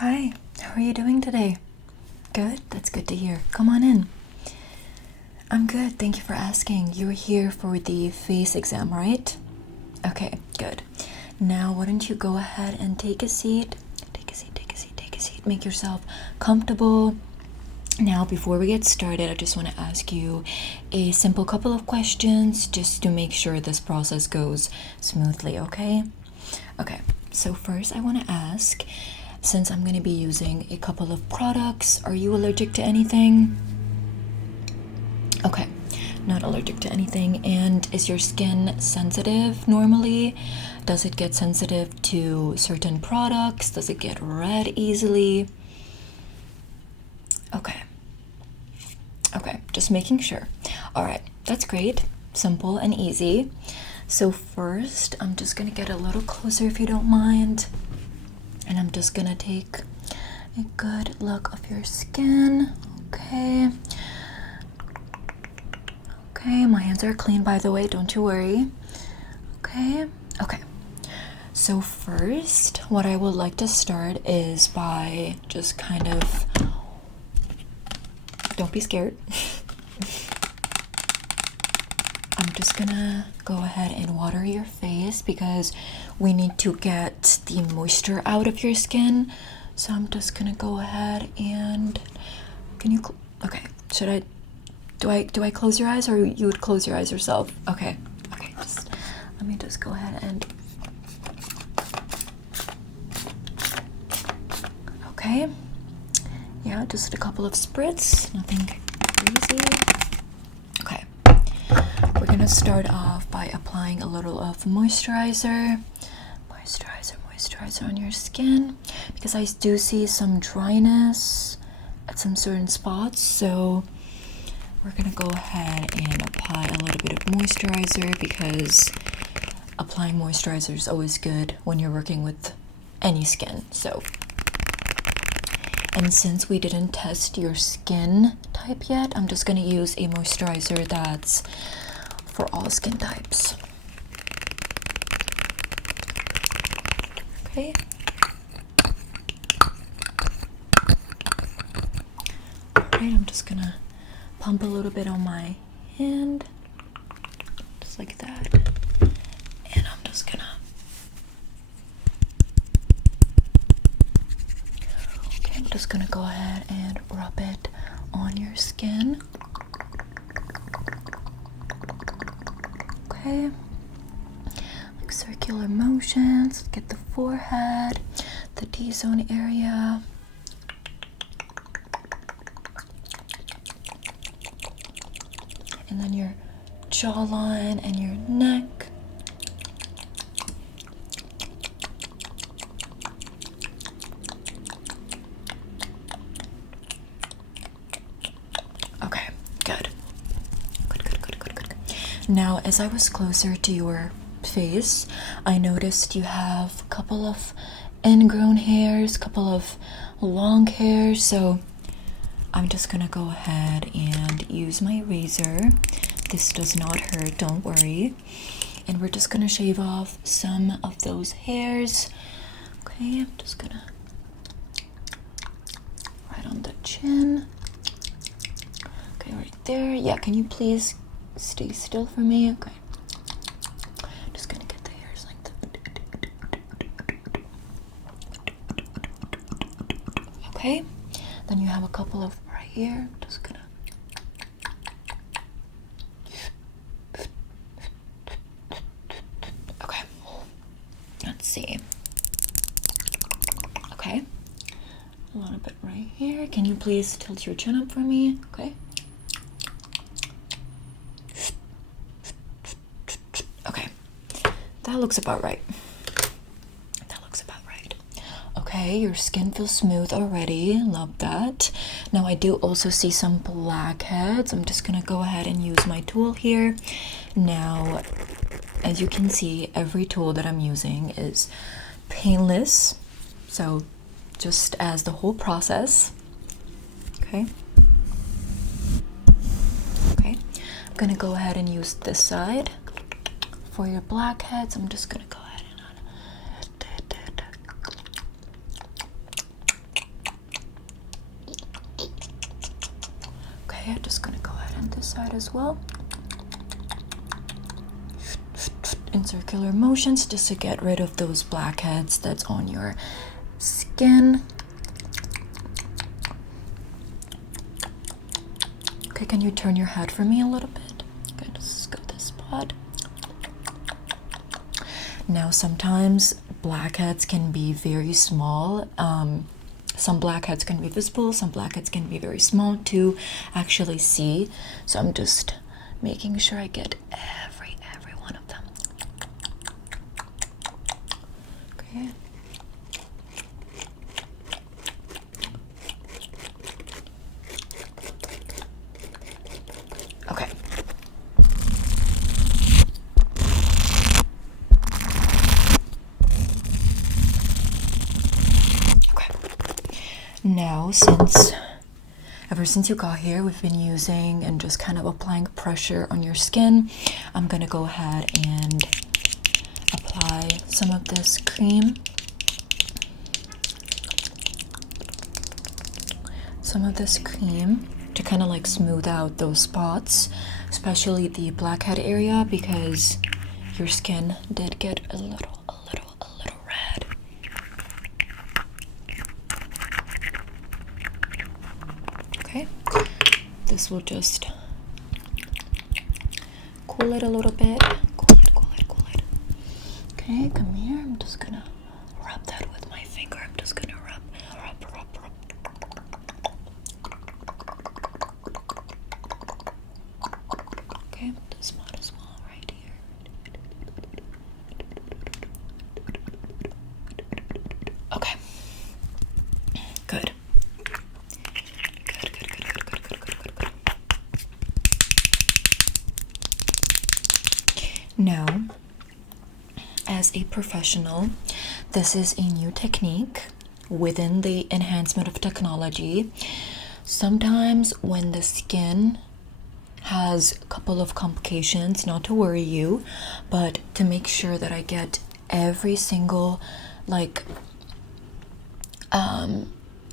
Hi, how are you doing today? Good, that's good to hear. Come on in. I'm good, thank you for asking. You're here for the face exam, right? Okay, good. Now, why don't you go ahead and take a seat? Take a seat, take a seat, take a seat. Make yourself comfortable. Now, before we get started, I just want to ask you a simple couple of questions just to make sure this process goes smoothly, okay? Okay, so first I want to ask, since I'm going to be using a couple of products, are you allergic to anything? Okay, not allergic to anything. And is your skin sensitive normally? Does it get sensitive to certain products? Does it get red easily? Okay. Okay, just making sure. All right, that's great. Simple and easy. So first, I'm just gonna get a little closer if you don't mind. And I'm just gonna take a good look of your skin. Okay. Okay, my hands are clean, by the way, don't you worry. Okay. Okay. So first, what I would like to start is by just kind of, don't be scared. I'm just gonna go ahead and water your face because we need to get the moisture out of your skin. So I'm just gonna go ahead and okay, do I close your eyes, or you would close your eyes yourself? Okay. Okay, just let me just go ahead and okay. Yeah, just a couple of spritz, nothing crazy. Okay. We're gonna start off by applying a little of moisturizer on your skin because I do see some dryness at some certain spots, so we're gonna go ahead and apply a little bit of moisturizer because applying moisturizer is always good when you're working with any skin. So, and since we didn't test your skin type yet, I'm just gonna use a moisturizer that's for all skin types. Okay. Alright, I'm just gonna pump a little bit on my hand, just like that. And I'm just gonna, okay, I'm just gonna go ahead and rub it on your skin. Okay. Like circular motions, get the forehead, the T-zone area. And then your jawline and your neck. Okay, good. Good. Now, as I was closer to your face, I noticed you have a couple of ingrown hairs, couple of long hairs, so I'm just gonna go ahead and use my razor. This does not hurt, don't worry. And we're just gonna shave off some of those hairs. Okay, I'm just gonna right on the chin. Okay, right there. Yeah, can you please stay still for me? Okay. Just gonna get the hairs like that. Okay. Then you have a couple of right here. Just gonna. Okay. Let's see. Okay. A little bit right here. Can you please tilt your chin up for me? Okay. Okay. That looks about right. Okay, your skin feels smooth already. Love that. Now I do also see some blackheads. I'm just gonna go ahead and use my tool here. Now, as you can see, every tool that I'm using is painless. So just as the whole process. Okay. Okay. I'm gonna go ahead and use this side for your blackheads. I'm just gonna go ahead and side as well. In circular motions just to get rid of those blackheads that's on your skin. Okay, can you turn your head for me a little bit? Okay, just go this spot. Now sometimes blackheads can be very small. Some blackheads can be visible, some blackheads can be very small to actually see. So I'm just making sure I get every one of them. Okay. Okay. Now, ever since you got here, we've been using and just kind of applying pressure on your skin. I'm gonna go ahead and apply some of this cream. To kind of like smooth out those spots, especially the blackhead area, because your skin did get a little red. Okay, this will just cool it a little bit. Cool it. Okay, come here. I'm just gonna rub that with my finger. I'm just gonna rub. Okay, this spot as well, right here. Okay. Good. Now, as a professional, this is a new technique within the enhancement of technology. Sometimes when the skin has a couple of complications, not to worry you, but to make sure that I get every single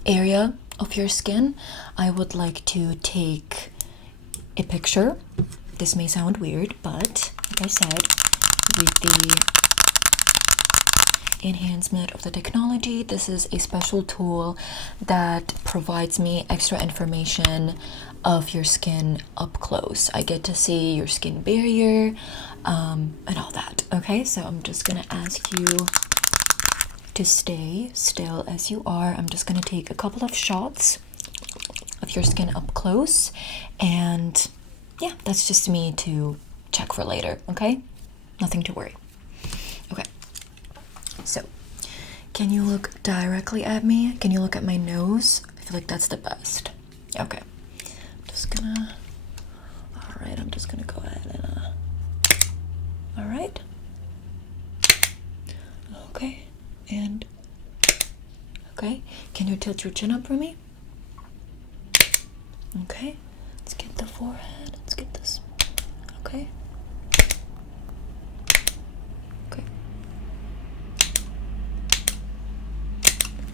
area of your skin, I would like to take a picture. This may sound weird, but like I said, with the enhancement of the technology, this is a special tool that provides me extra information of your skin up close. I get to see your skin barrier and all that. Okay, so I'm just gonna ask you to stay still as you are. I'm just gonna take a couple of shots of your skin up close, and yeah, that's just me to check for later. Okay, nothing to worry. Okay, so can you look directly at me? Can you look at my nose? I feel like that's the best. Okay, I'm just gonna go ahead and all right. Okay, and okay, can you tilt your chin up for me? Okay, let's get the forehead. Let's get this. Okay. Okay.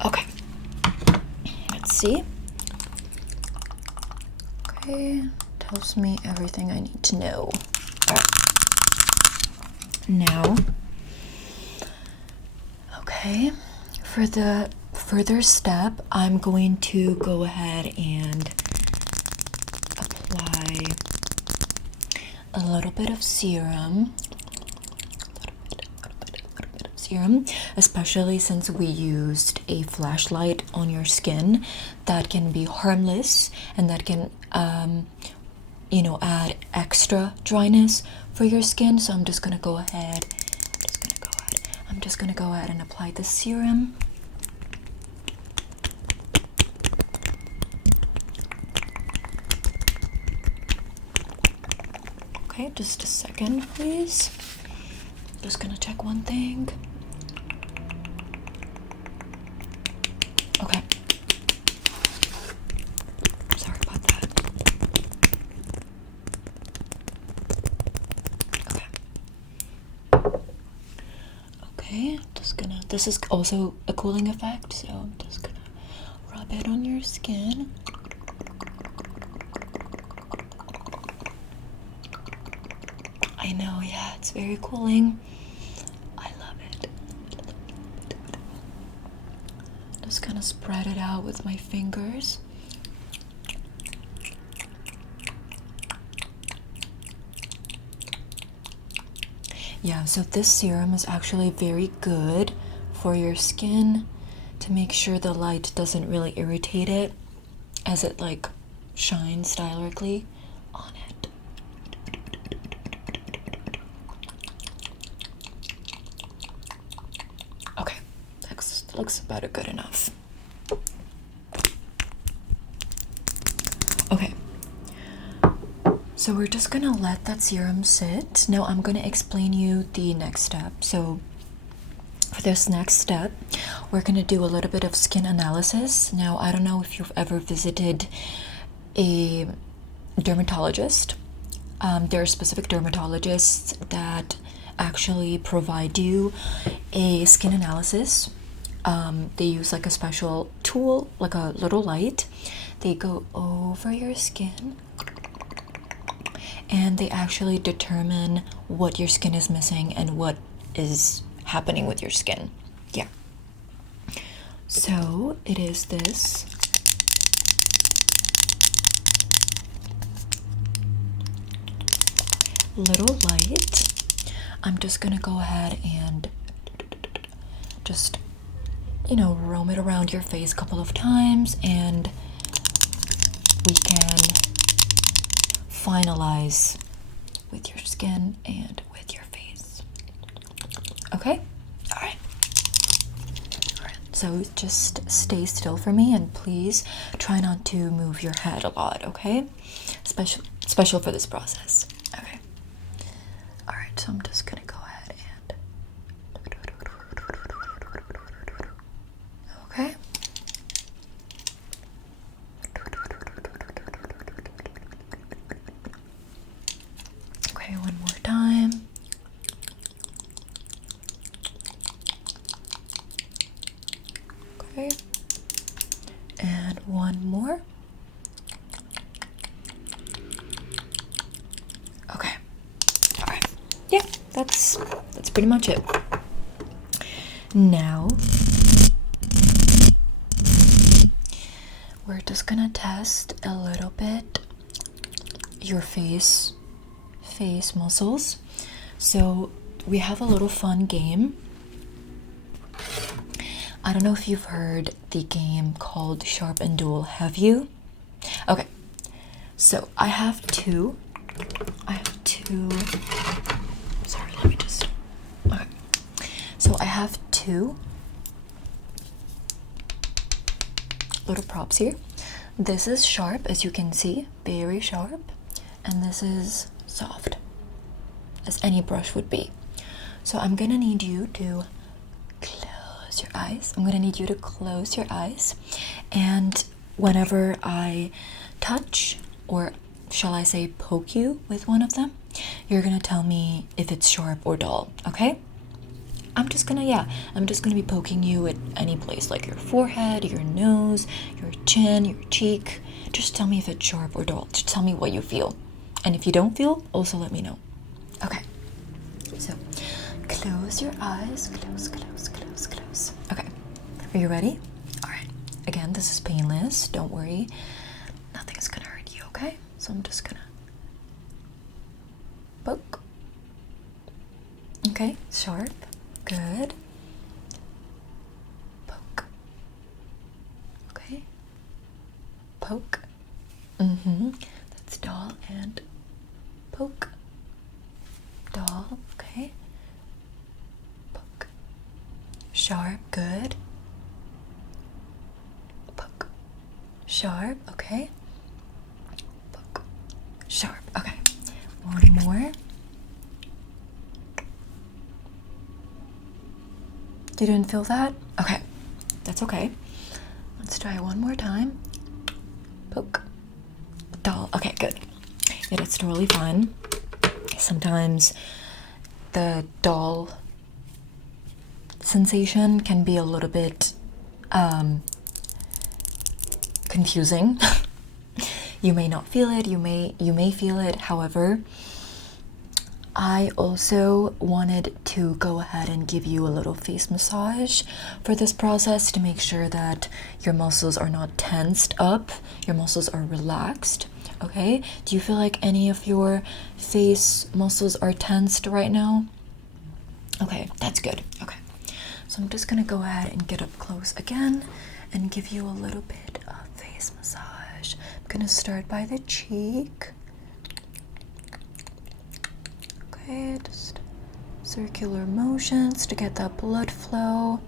Okay. Let's see. Okay, tells me everything I need to know. All right. Now, okay, for the further step, I'm going to go ahead and apply a little bit of serum. Especially since we used a flashlight on your skin. That can be harmless, and that can add extra dryness for your skin. So I'm just gonna go ahead and apply the serum. Okay, just a second, please. Just gonna check one thing. Okay. Sorry about that. Okay, this is also a cooling effect, so I'm just gonna rub it on your skin. I know, yeah, it's very cooling. I love it. Just kind of spread it out with my fingers. Yeah, so this serum is actually very good for your skin to make sure the light doesn't really irritate it as it like shines directly on it. Okay, that looks about good enough. Okay, so we're just gonna let that serum sit. Now I'm gonna explain you the next step. So for this next step, we're gonna do a little bit of skin analysis. Now I don't know if you've ever visited a dermatologist. There are specific dermatologists that actually provide you a skin analysis. They use like a special tool, like a little light. They go over your skin and they actually determine what your skin is missing and what is happening with your skin. Yeah. So it is this little light. I'm just gonna go ahead and just, roam it around your face a couple of times and we can finalize with your skin and with your face. Okay? All right. So just stay still for me and please try not to move your head a lot, okay? Special for this process. Okay. All right, so I'm just gonna go ahead and okay. Okay, one more time. Okay. And one more. Okay. All right. Yeah, that's pretty much it. Now we're just gonna test a little bit your face muscles. So we have a little fun game. I don't know if you've heard the game called Sharp and Dual. Have you? Okay. So I have two. Sorry, let me just. Okay. So I have two little props here. This is sharp, as you can see, very sharp, and this is soft, as any brush would be. So I'm gonna need you to close your eyes. I'm gonna need you to close your eyes, and whenever I touch, or shall I say poke you with one of them, you're gonna tell me if it's sharp or dull, okay? I'm just gonna be poking you at any place, like your forehead, your nose, your chin, your cheek. Just tell me if it's sharp or dull. Just tell me what you feel. And if you don't feel, also let me know. Okay. So, close your eyes. Close. Okay. Are you ready? All right. Again, this is painless. Don't worry. Nothing's gonna hurt you, okay? So I'm just gonna poke. Okay, sharp. Good. Poke. Okay. Poke. That's dull and poke. Dull. Okay. Poke. Sharp. Good. Poke. Sharp. Okay. Poke. Sharp. Okay. One more. You didn't feel that? Okay. That's okay. Let's try one more time. Poke. Dull. Okay, good. Yeah, that's totally fine. Sometimes the dull sensation can be a little bit confusing. You may not feel it, you may feel it. However, I also wanted to go ahead and give you a little face massage for this process to make sure that your muscles are not tensed up, your muscles are relaxed. Okay, do you feel like any of your face muscles are tensed right now? Okay, that's good. Okay, so I'm just gonna go ahead and get up close again and give you a little bit of face massage. I'm gonna start by the cheek. Okay, just circular motions to get that blood flow.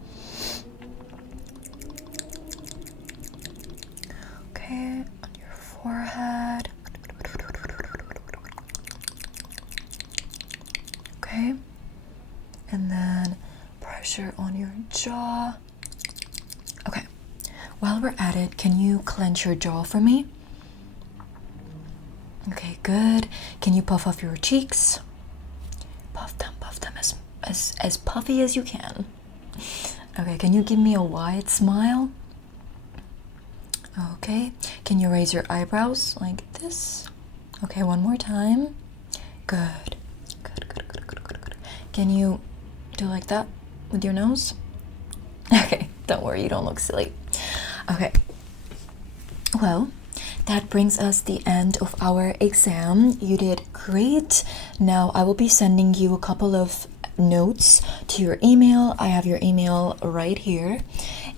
Okay, on your forehead. Okay, and then pressure on your jaw. Okay, while we're at it, can you clench your jaw for me? Okay, good. Can you puff off your cheeks? Puff them as puffy as you can. Okay, can you give me a wide smile? Okay, can you raise your eyebrows like this? Okay, one more time. Good. Good. Can you do like that with your nose? Okay, don't worry, you don't look silly. Okay, well, that brings us the end of our exam. You did great. Now I will be sending you a couple of notes to your email. I have your email right here.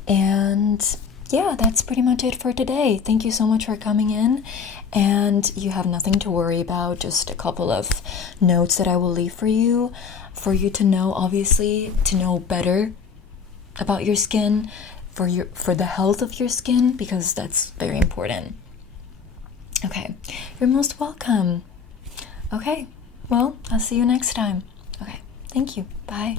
And yeah, that's pretty much it for today. Thank you so much for coming in. And you have nothing to worry about, just a couple of notes that I will leave for you to know, obviously, to know better about your skin, for the health of your skin, because that's very important. Okay, you're most welcome. Okay, well, I'll see you next time. Okay, thank you. Bye.